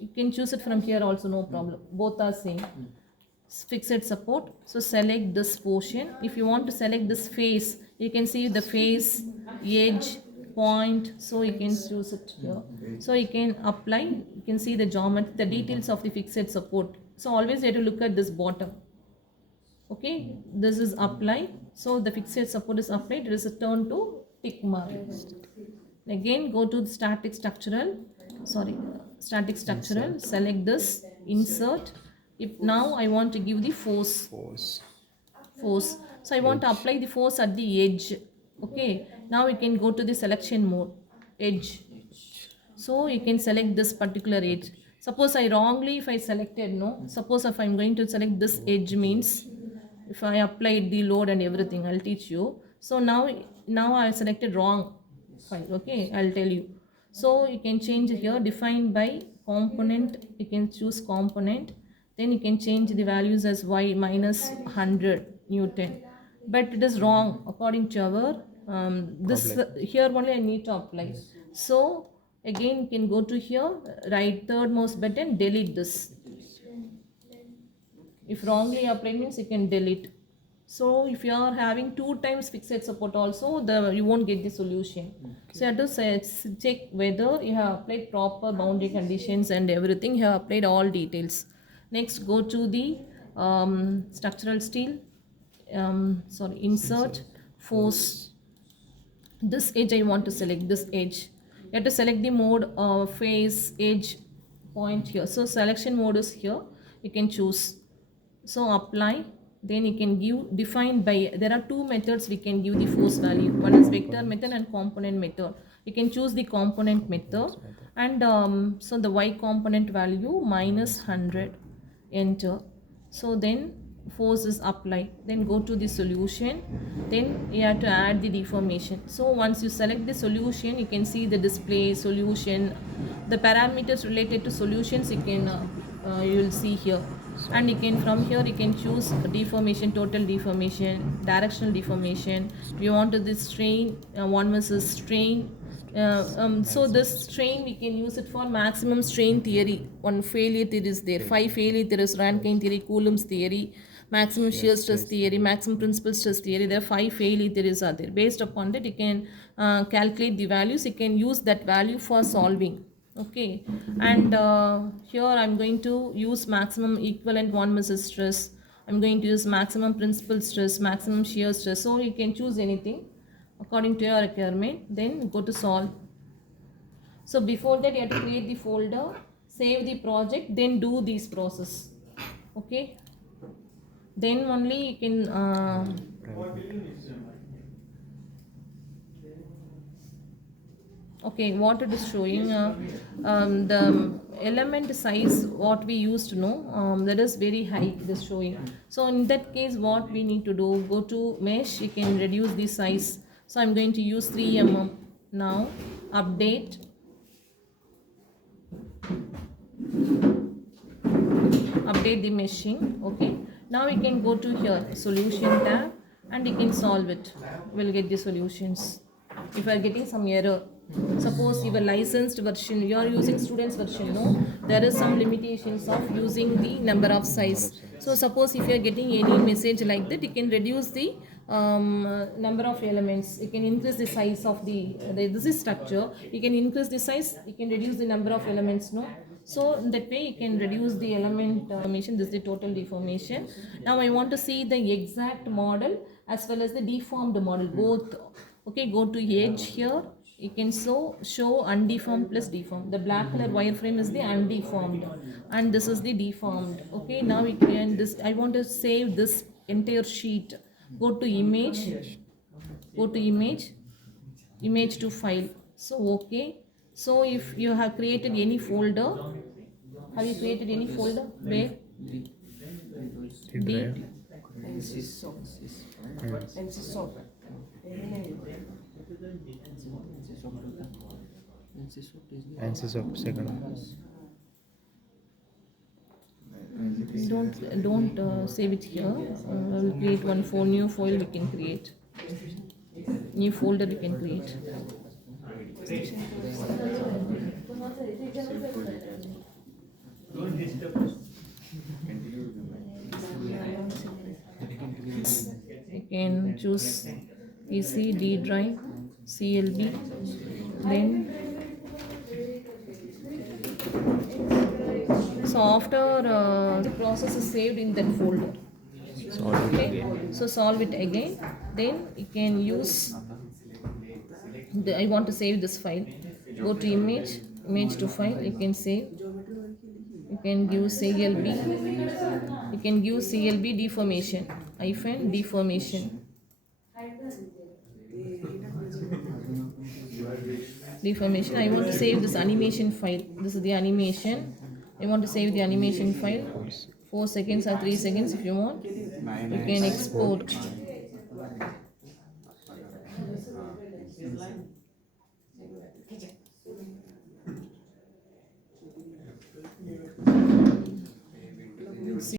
You can choose it from here also, no problem. Both are same. Fixed support. So select this portion. If you want to select this face, you can see the face, edge, point. So you can choose it here. So you can apply. You can see the geometry, the details of the fixed support. So always you have to look at this bottom. Okay, this is apply. So the fixed support is applied. It is a turn to tick mark. Again go to the static structural. Static structural. Select this. Insert. If now I want to give the force. So I want to apply the force at the edge. Okay. Now you can go to the selection mode. Edge. So you can select this particular edge. Suppose I wrongly if I selected no. Suppose if I am going to select this edge means if I applied the load and everything, I'll teach you. So now I selected wrong file. Okay, I'll tell you. So you can change here, define by component. You can choose component. Then you can change the values as y minus 100 Newton. But it is wrong according to our this here only I need to apply. So again you can go to here, right third mouse button, delete this. If wrongly applied means you can delete. So if you are having 2 times fixed support also, you won't get the solution. Okay. So you have to check whether you have applied proper boundary conditions and everything. You have applied all details. Next go to the structural steel. Insert, force. This edge I want to select, this edge. You have to select the mode of face, edge, point here. So selection mode is here. You can choose. So apply. Then you can give define by, there are 2 methods we can give the force value. One is vector method and component method. You can choose the component method and so the y component value minus 100, enter. So then force is applied. Then go to the solution. Then you have to add the deformation. So once you select the solution, you can see the display solution. The parameters related to solutions you can you will see here. And you can from here you can choose deformation, total deformation, directional deformation. We want this strain, one versus strain. So this strain we can use it for maximum strain theory. One failure theory is there, 5 failure theories, Rankine theory, Coulomb's theory, maximum shear stress theory, maximum principal stress theory. There are 5 failure theories are there. Based upon that you can calculate the values. You can use that value for solving. Okay, and here I'm going to use maximum equivalent one versus stress. I'm going to use maximum principal stress, maximum shear stress. So you can choose anything according to your requirement. Then go to solve. So before that you have to create the folder, save the project, then do this process. Okay, then only you can okay, what it is showing, the element size what we used to know, that is very high, it is showing. So in that case what we need to do, go to mesh, you can reduce the size. So I'm going to use 3 mm. Now update, update the meshing. Okay, now you can go to here solution tab and you can solve it. We'll get the solutions. If you are getting some error, suppose your licensed version, you are using students version, no, there is some limitations of using the number of size. So suppose if you are getting any message like that, you can reduce the number of elements. You can increase the size of this is structure. You can increase the size, you can reduce the number of elements, no. So that way you can reduce the element deformation. This is the total deformation. Now I want to see the exact model as well as the deformed model both. Okay, go to edge here. You can show undeformed plus deformed. The black color wireframe is the undeformed and this is the deformed. Okay, now we can I want to save this entire sheet. Go to image, go to image to file. So okay. So if you have created any folder, have you created any folder? Where? D. Ansys of second. Don't save it here. I will create one for new file. We can create new folder. We can create. choose PC, D drive, CLB, then so after the process is saved in that folder. Solve it Okay, again. so solve it again. Then you can use I want to save this file. Go to image to file. You can save. You can give CLB. You can give CLB deformation hyphen deformation. Deformation. I want to save this animation file. This is the animation. I want to save the animation file. 4 seconds or 3 seconds if you want. You can export.